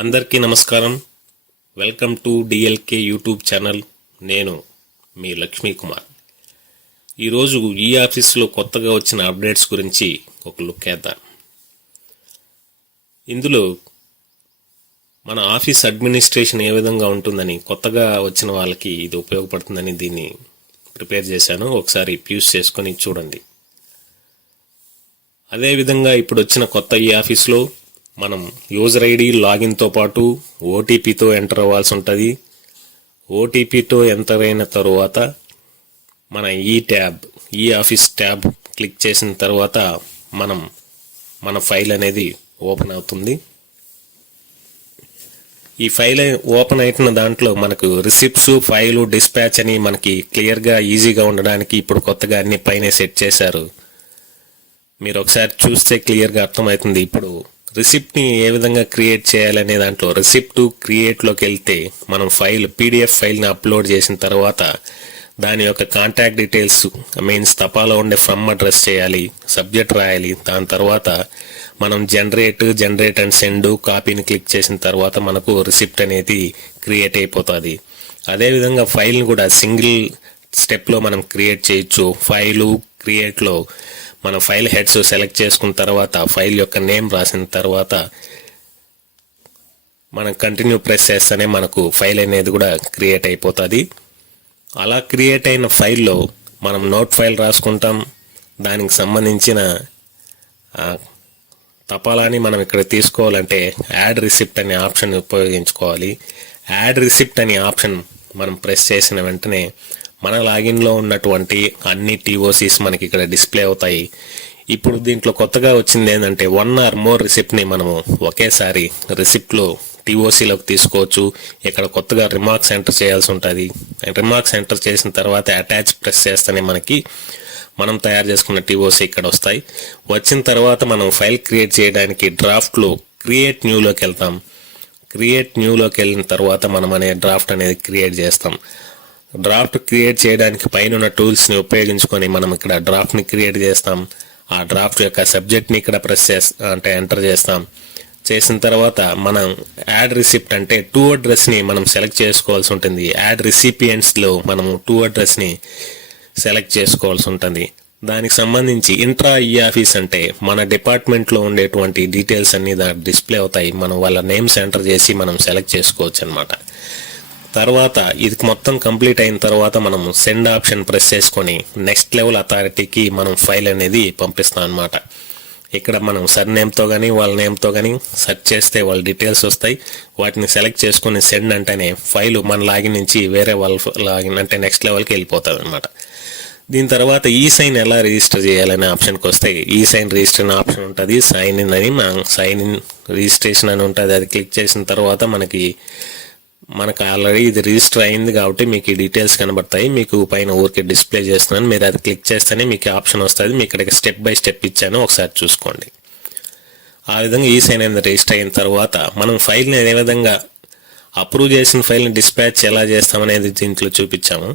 అందరికీ నమస్కారం. Welcome to DLK YouTube channel. నేను మీ లక్ష్మీ కుమార్. ఈరోజు ఈ ఆఫీస్లో కొత్తగా వచ్చిన అప్డేట్స్ గురించి ఒక లుక్ వేద్దాం. ఇందులో మన ఆఫీస్ అడ్మినిస్ట్రేషన్ ఏ విధంగా ఉంటుందని కొత్తగా వచ్చిన వాళ్ళకి ఇది ఉపయోగపడుతుందని దీన్ని ప్రిపేర్ చేశాను. ఒకసారి యూస్ చేసుకొని చూడండి. అదేవిధంగా ఇప్పుడు వచ్చిన కొత్త ఈ ఆఫీస్లో మనం యూజర్ ఐడి లాగిన్తో పాటు ఓటీపీతో ఎంటర్ అవ్వాల్సి ఉంటుంది. ఓటీపీతో ఎంటర్ అయిన తరువాత మన ఈ ఆఫీస్ ట్యాబ్ క్లిక్ చేసిన తర్వాత మన ఫైల్ అనేది ఓపెన్ అవుతుంది. ఈ ఫైల్ ఓపెన్ అయిన దాంట్లో మనకు రిసిప్ట్స్, ఫైలు, డిస్పాచ్ అని మనకి క్లియర్గా ఈజీగా ఉండడానికి ఇప్పుడు కొత్తగా అన్ని పైన సెట్ చేశారు. మీరు ఒకసారి చూస్తే క్లియర్గా అర్థమవుతుంది. ఇప్పుడు రిసిప్ట్ని ఏ విధంగా క్రియేట్ చేయాలనే దాంట్లో రిసిప్ట్ క్రియేట్లోకి వెళ్తే మనం పీడిఎఫ్ ఫైల్ని అప్లోడ్ చేసిన తర్వాత దాని యొక్క కాంటాక్ట్ డీటెయిల్స్ మీన్స్ తపాలో ఉండే ఫ్రమ్ అడ్రస్ చేయాలి, సబ్జెక్ట్ రాయాలి. దాని తర్వాత మనం జనరేట్ అండ్ సెండ్ కాపీని క్లిక్ చేసిన తర్వాత మనకు రిసిప్ట్ అనేది క్రియేట్ అయిపోతుంది. అదేవిధంగా ఫైల్ని కూడా సింగిల్ స్టెప్లో మనం క్రియేట్ చేయొచ్చు. ఫైలు క్రియేట్లో మన ఫైల్ హెడ్స్ సెలెక్ట్ చేసుకున్న తర్వాత ఫైల్ యొక్క నేమ్ రాసిన తర్వాత మనం కంటిన్యూ ప్రెస్ చేస్తేనే మనకు ఫైల్ అనేది కూడా క్రియేట్ అయిపోతుంది. అలా క్రియేట్ అయిన ఫైల్లో మనం నోట్ ఫైల్ రాసుకుంటాం. దానికి సంబంధించిన తపాలాని మనం ఇక్కడ తీసుకోవాలంటే యాడ్ రిసిప్ట్ అనే ఆప్షన్ ఉపయోగించుకోవాలి. యాడ్ రిసిప్ట్ అనే ఆప్షన్ మనం ప్రెస్ చేసిన వెంటనే మన లాగిన్లో ఉన్నటువంటి అన్ని టీఓసీస్ మనకి ఇక్కడ డిస్ప్లే అవుతాయి. ఇప్పుడు దీంట్లో కొత్తగా వచ్చింది ఏంటంటే 1 or more రిసిప్ట్ని మనము ఒకేసారి రిసిప్ట్లో టీఓసీలోకి తీసుకోవచ్చు. ఇక్కడ కొత్తగా రిమార్క్స్ ఎంటర్ చేయాల్సి ఉంటుంది. రిమార్క్స్ ఎంటర్ చేసిన తర్వాత అటాచ్ ప్రెస్ చేస్తేనే మనం తయారు చేసుకున్న టీఓసీ ఇక్కడ వస్తాయి. వచ్చిన తర్వాత మనం ఫైల్ క్రియేట్ చేయడానికి డ్రాఫ్ట్లో క్రియేట్ న్యూలోకి వెళ్తాం. క్రియేట్ న్యూలోకి వెళ్ళిన తర్వాత మనం అనే డ్రాఫ్ట్ అనేది క్రియేట్ చేస్తాం. డ్రాఫ్ట్ క్రియేట్ చేయడానికి పైన టూల్స్ని ఉపయోగించుకొని మనం ఇక్కడ డ్రాఫ్ట్ని క్రియేట్ చేస్తాం. ఆ డ్రాఫ్ట్ యొక్క సబ్జెక్ట్ని ఇక్కడ ఎంటర్ చేస్తాం. చేసిన తర్వాత మనం యాడ్ రిసిప్ట్ అంటే టూ అడ్రస్ని మనం సెలెక్ట్ చేసుకోవాల్సి ఉంటుంది. యాడ్ రిసిపియంట్స్లో మనము టూ అడ్రస్ని సెలెక్ట్ చేసుకోవాల్సి ఉంటుంది. దానికి సంబంధించి ఇంట్రా ఈ ఆఫీస్ అంటే మన డిపార్ట్మెంట్లో ఉండేటువంటి డీటెయిల్స్ అన్ని డిస్ప్లే అవుతాయి. మనం వాళ్ళ నేమ్స్ ఎంటర్ చేసి మనం సెలెక్ట్ చేసుకోవచ్చు అనమాట. తర్వాత ఇది మొత్తం కంప్లీట్ అయిన తర్వాత మనం సెండ్ ఆప్షన్ ప్రెస్ చేసుకొని నెక్స్ట్ లెవెల్ అథారిటీకి మనం ఫైల్ అనేది పంపిస్తాం అనమాట. ఇక్కడ మనం సర్ నేమ్తో కానీ వాళ్ళ నేమ్తో కానీ సెర్చ్ చేస్తే వాళ్ళ డీటెయిల్స్ వస్తాయి. వాటిని సెలెక్ట్ చేసుకుని సెండ్ అంటేనే ఫైలు మన లాగిన్ నుంచి వేరే వాళ్ళ లాగిన్ అంటే నెక్స్ట్ లెవెల్కి వెళ్ళిపోతుంది అనమాట. దీని తర్వాత ఈ సైన్ ఎలా రిజిస్టర్ చేయాలనే ఆప్షన్కి వస్తే ఈ సైన్ రిజిస్టర్ అనే ఆప్షన్ ఉంటుంది. సైన్ ఇన్ అని సైన్ ఇన్ రిజిస్ట్రేషన్ అని ఉంటుంది. అది క్లిక్ చేసిన తర్వాత మనకు ఆల్రెడీ ఇది రిజిస్టర్ అయింది కాబట్టి మీకు ఈ డీటెయిల్స్ కనబడతాయి. మీకు పైన ఊరికే డిస్ప్లే చేస్తున్నాను. మీరు అది క్లిక్ చేస్తేనే మీకు ఆప్షన్ వస్తుంది. మీకు ఇక్కడ స్టెప్ బై స్టెప్ ఇచ్చాను, ఒకసారి చూసుకోండి. ఆ విధంగా ఈ సైన్ అనేది రిజిస్టర్ అయిన తర్వాత మనం ఫైల్ని ఏ విధంగా అప్రూవ్ చేసిన ఫైల్ని డిస్పాచ్ ఎలా చేస్తామనేది దీంట్లో చూపించాము.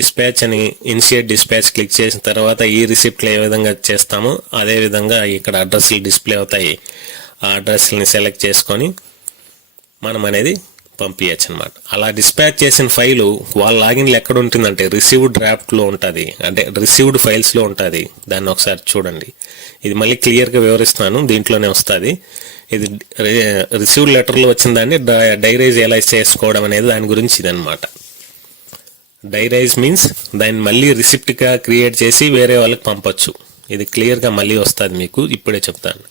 డిస్పాచ్ అని ఇనిషియేట్ డిస్పాచ్ క్లిక్ చేసిన తర్వాత ఈ రిసిప్ట్లు ఏ విధంగా చేస్తామో అదే విధంగా ఇక్కడ అడ్రస్లు డిస్ప్లే అవుతాయి. ఆ అడ్రస్ని సెలెక్ట్ చేసుకొని మనం అనేది పంపించచ్చు అనమాట. అలా డిస్పాచ్ చేసిన ఫైలు వాళ్ళ లాగిన్లో ఎక్కడ ఉంటుందంటే రిసీవ్డ్ డ్రాఫ్ట్లో ఉంటుంది, అంటే రిసీవ్డ్ ఫైల్స్లో ఉంటుంది. దాన్ని ఒకసారి చూడండి. ఇది మళ్ళీ క్లియర్గా వివరిస్తున్నాను, దీంట్లోనే వస్తుంది. ఇది రిసీవ్డ్ లెటర్లో వచ్చిన దాన్ని డైరైజ్ ఎలా చేసుకోవడం అనేది దాని గురించి ఇదనమాట. డైరైజ్ మీన్స్ దాన్ని మళ్ళీ రిసిప్ట్గా క్రియేట్ చేసి వేరే వాళ్ళకి పంపొచ్చు. ఇది క్లియర్గా మళ్ళీ వస్తుంది మీకు, ఇప్పుడే చెప్తాను.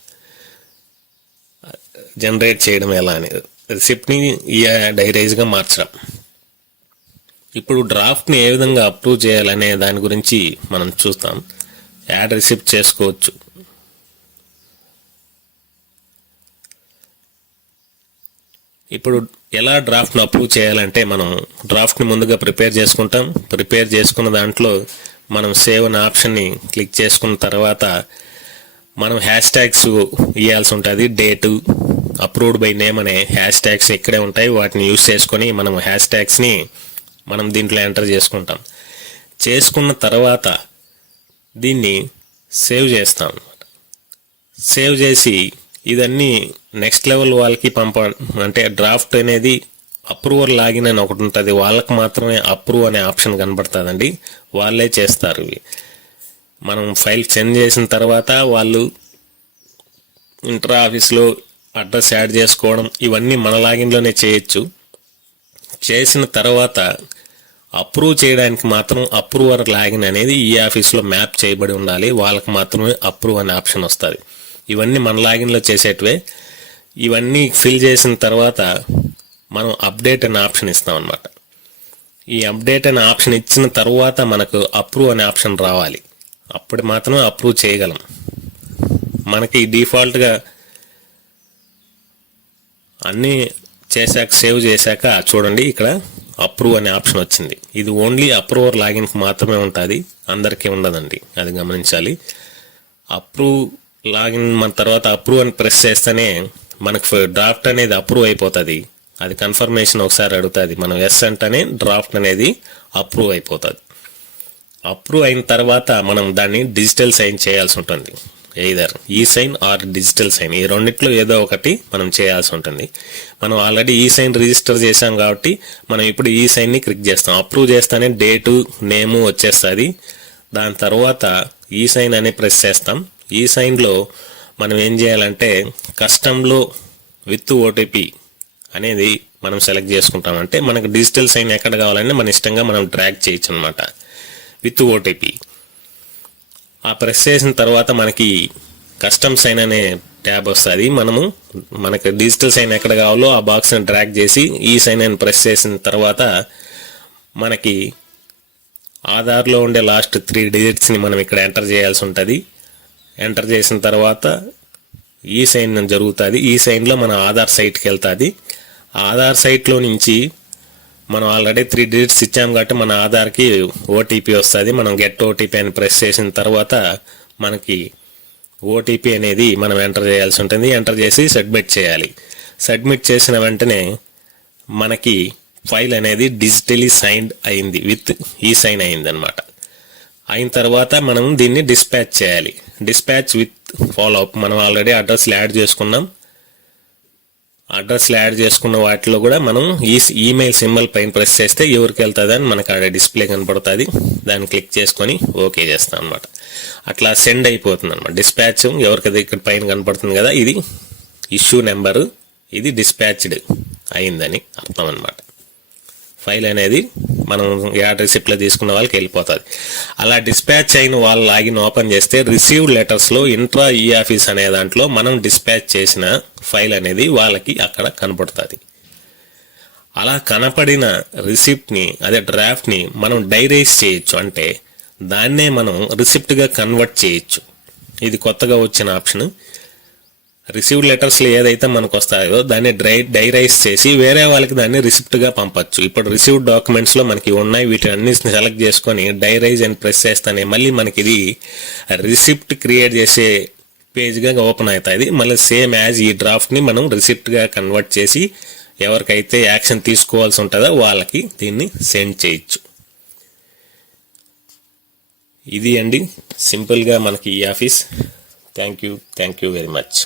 జనరేట్ చేయడం ఎలా అనేది, రిసిప్ట్ని డైరైజ్గా మార్చడం. ఇప్పుడు డ్రాఫ్ట్ని ఏ విధంగా అప్రూవ్ చేయాలనే దాని గురించి మనం చూస్తాం. యాడ్ రిసిప్ట్ చేసుకోవచ్చు. ఇప్పుడు ఎలా డ్రాఫ్ట్ని అప్రూవ్ చేయాలంటే మనం డ్రాఫ్ట్ని ముందుగా ప్రిపేర్ చేసుకుంటాం. ప్రిపేర్ చేసుకున్న దాంట్లో మనం సేవ్ అనే ఆప్షన్ని క్లిక్ చేసుకున్న తర్వాత మనం హ్యాష్ ట్యాగ్స్ ఇవ్వాల్సి ఉంటుంది. డేటు, అప్రూవ్డ్ బై నేమ్ అనే హ్యాష్ ట్యాగ్స్ ఇక్కడే ఉంటాయి. వాటిని యూస్ చేసుకొని మనం హ్యాష్ ట్యాగ్స్ని మనం దీంట్లో ఎంటర్ చేసుకుంటాం. చేసుకున్న తర్వాత దీన్ని సేవ్ చేస్తాం. సేవ్ చేసి ఇదన్నీ నెక్స్ట్ లెవెల్ వాళ్ళకి అంటే డ్రాఫ్ట్ అనేది అప్రూవర్ లాగిన్ అని ఒకటి ఉంటుంది, వాళ్ళకి మాత్రమే అప్రూవ్ అనే ఆప్షన్ కనబడుతుందండి. వాళ్ళే చేస్తారు ఇవి. మనం ఫైల్ సెండ్ చేసిన తర్వాత వాళ్ళు ఇంటర్ ఆఫీస్లో అడ్రస్ యాడ్ చేసుకోవడం ఇవన్నీ మన లాగిన్లోనే చేయొచ్చు. చేసిన తర్వాత అప్రూవ్ చేయడానికి మాత్రం అప్రూవర్ లాగిన్ అనేది ఈ ఆఫీస్లో మ్యాప్ చేయబడి ఉండాలి. వాళ్ళకి మాత్రమే అప్రూవ్ అనే ఆప్షన్ వస్తుంది. ఇవన్నీ మన లాగిన్లో చేసేటివే. ఇవన్నీ ఫిల్ చేసిన తర్వాత మనం అప్డేట్ అనే ఆప్షన్ ఇస్తాం అన్నమాట. ఈ అప్డేట్ అనే ఆప్షన్ ఇచ్చిన తర్వాత మనకు అప్రూవ్ అనే ఆప్షన్ రావాలి. అప్పుడు మాత్రమే అప్రూవ్ చేయగలం. మనకి డిఫాల్ట్గా అన్నీ చేశాక సేవ్ చేశాక చూడండి ఇక్కడ అప్రూవ్ అనే ఆప్షన్ వచ్చింది. ఇది ఓన్లీ అప్రూవర్ లాగిన్కి మాత్రమే ఉంటుంది, అందరికీ ఉండదండి, అది గమనించాలి. అప్రూవ్ లాగిన్ మన తర్వాత అప్రూవ్ అని ప్రెస్ చేస్తేనే మనకు డ్రాఫ్ట్ అనేది అప్రూవ్ అయిపోతుంది. అది కన్ఫర్మేషన్ ఒకసారి అడుగుతుంది. మనం ఎస్ అంటేనే డ్రాఫ్ట్ అనేది అప్రూవ్ అయిపోతుంది. అప్రూవ్ అయిన తర్వాత మనం దాన్ని డిజిటల్ సైన్ చేయాల్సి ఉంటుంది. ఎయిదర్ ఈ సైన్ ఆర్ డిజిటల్ సైన్, ఈ రెండిట్లో ఏదో ఒకటి మనం చేయాల్సి ఉంటుంది. మనం ఆల్రెడీ ఈ సైన్ రిజిస్టర్ చేసాం కాబట్టి మనం ఇప్పుడు ఈ సైన్ని క్లిక్ చేస్తాం. అప్రూవ్ చేస్తానే డేటు నేము వచ్చేస్తుంది. దాని తర్వాత ఈ సైన్ అనే ప్రెస్ చేస్తాం. ఈ సైన్లో మనం ఏం చేయాలంటే కస్టమ్లో విత్ ఓటీపీ అనేది మనం సెలెక్ట్ చేసుకుంటాం. అంటే మనకు డిజిటల్ సైన్ ఎక్కడ కావాలంటే మన ఇష్టంగా మనం డ్రాగ్ చేయొచ్చు అనమాట. విత్ ఓటీపీ ఆ ప్రెస్ చేసిన తర్వాత మనకి కస్టమ్ సైన్ అనే ట్యాబ్ వస్తుంది. మనకు డిజిటల్ సైన్ ఎక్కడ కావాలో ఆ బాక్స్ని డ్రాగ్ చేసి ఈ సైన్ అని ప్రెస్ చేసిన తర్వాత మనకి ఆధార్లో ఉండే లాస్ట్ 3 డిజిట్స్ని మనం ఇక్కడ ఎంటర్ చేయాల్సి ఉంటుంది. ఎంటర్ చేసిన తర్వాత ఈ సైన్ జరుగుతుంది. ఈ సైన్లో మన ఆధార్ సైట్కి వెళ్తుంది. ఆధార్ సైట్లో నుంచి మనం ఆల్రెడీ 3 డిజిట్స్ ఇచ్చాం కాబట్టి మన ఆధార్కి ఓటీపీ వస్తుంది. మనం గెట్ ఓటీపీ అని ప్రెస్ చేసిన తర్వాత మనకి ఓటీపీ అనేది మనం ఎంటర్ చేయాల్సి ఉంటుంది. ఎంటర్ చేసి సబ్మిట్ చేయాలి. సబ్మిట్ చేసిన వెంటనే మనకి ఫైల్ అనేది డిజిటలీ సైన్డ్ అయింది, విత్ ఈ సైన్ అయింది అనమాట. అయిన తర్వాత మనం దీన్ని డిస్పాచ్ చేయాలి. డిస్పాచ్ విత్ ఫాలో అప్ మనం ఆల్రెడీ అడ్రస్లు యాడ్ చేసుకున్నాం. అడ్రస్లు యాడ్ చేసుకున్న వాటిలో కూడా మనం ఈ ఈమెయిల్ సింబల్ పైన ప్రెస్ చేస్తే ఎవరికి వెళ్తుంది అని మనకు ఆడ డిస్ప్లే కనపడుతుంది. దాన్ని క్లిక్ చేసుకొని ఓకే చేస్తాం అనమాట. అట్లా సెండ్ అయిపోతుంది అనమాట. డిస్పాచ్ ఎవరికైతే ఇక్కడ పైన కనపడుతుంది కదా, ఇది ఇష్యూ నెంబరు, ఇది డిస్పాచ్డ్ అయిందని అర్థం అనమాట. ఫైల్ అనేది మనం యాడ్ రిసిప్ట్లో తీసుకున్న వాళ్ళకి వెళ్ళిపోతుంది. అలా డిస్పాచ్ అయిన వాళ్ళు లాగిన్ ఓపెన్ చేస్తే రిసీవ్డ్ లెటర్స్లో ఇంట్రా ఈ ఆఫీస్ అనే దాంట్లో మనం డిస్పాచ్ చేసిన ఫైల్ అనేది వాళ్ళకి అక్కడ కనపడుతుంది. అలా కనపడిన రిసిప్ట్ని అదే డ్రాఫ్ట్ని మనం డైరైజ్ చేయొచ్చు. అంటే దాన్నే మనం రిసిప్ట్గా కన్వర్ట్ చేయొచ్చు. ఇది కొత్తగా వచ్చిన ఆప్షన్. రిసీవ్డ్ లెటర్స్లో ఏదైతే మనకు వస్తాయో దాన్ని డైరైజ్ చేసి వేరే వాళ్ళకి దాన్ని రిసిప్ట్గా పంపచ్చు. ఇప్పుడు రిసీవ్డ్ డాక్యుమెంట్స్లో మనకి ఉన్నాయి, వీటిని అన్ని సెలెక్ట్ చేసుకొని డైరైజ్ అని ప్రెస్ చేస్తానే మళ్ళీ మనకి ఇది రిసిప్ట్ క్రియేట్ చేసే పేజ్గా ఓపెన్ అవుతుంది. మళ్ళీ సేమ్ యాజ్ ఈ డ్రాఫ్ట్ని మనం రిసిప్ట్గా కన్వర్ట్ చేసి ఎవరికైతే యాక్షన్ తీసుకోవాల్సి ఉంటుందో వాళ్ళకి దీన్ని సెండ్ చేయొచ్చు. ఇది అండి సింపుల్గా మనకి ఈ office. Thank you very much.